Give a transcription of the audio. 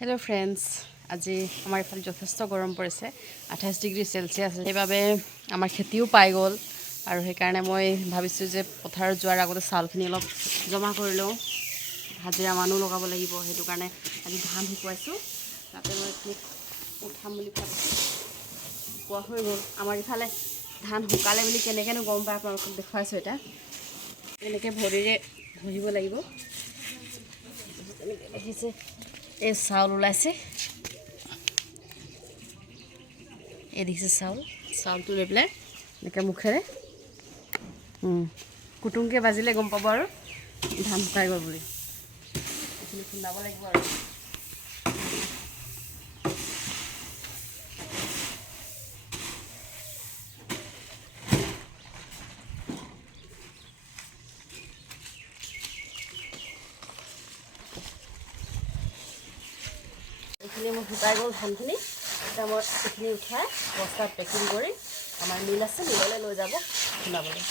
hello friends আজি আমাৰ ইফালে যথেষ্ট গৰম পৰিছে 28 ডিগ্ৰী সেলসিয়াছ সেইবাবে আমাৰ খেতিও পাই গ'ল আৰু সেই কাৰণে মই ভাবিছো যে পথাৰত যোৱাৰ আগতে চাউলখিনি অলপ জমা কৰি লওঁ হাজিৰা মানুহ লগাব লাগিব হেতু কাৰণে আজি ধান শুকুৱাইছো তাতে মই ঠিক উঠাম বুলি ভাবিছো কোৱা হৈ গ'ল আমাৰ ইফালে ধান শুকালে বুলি কেনেকেনো গম পায় আপোনালোকক দেখুৱাইছো এটা এনেকে ভৰিৰে ধৰিব লাগিব এনেকে দেখিছে এই চাউল ওলাইছে এই দেখিছে চাউলটো লৈ পেলাই এনেকৈ মুখেৰে কুটুমকৈ বাজিলে গম পাব আৰু ধান শুকাই গ'ল বুলি এইখিনি খুন্দাব লাগিব আৰু এইখিনি মই শুকাই গ'ল ধানখিনি এতিয়া মই এইখিনি উঠাই বস্তাত পেকিং কৰি আমাৰ মিল আছে মিললৈ লৈ যাব খুন্দাবলৈ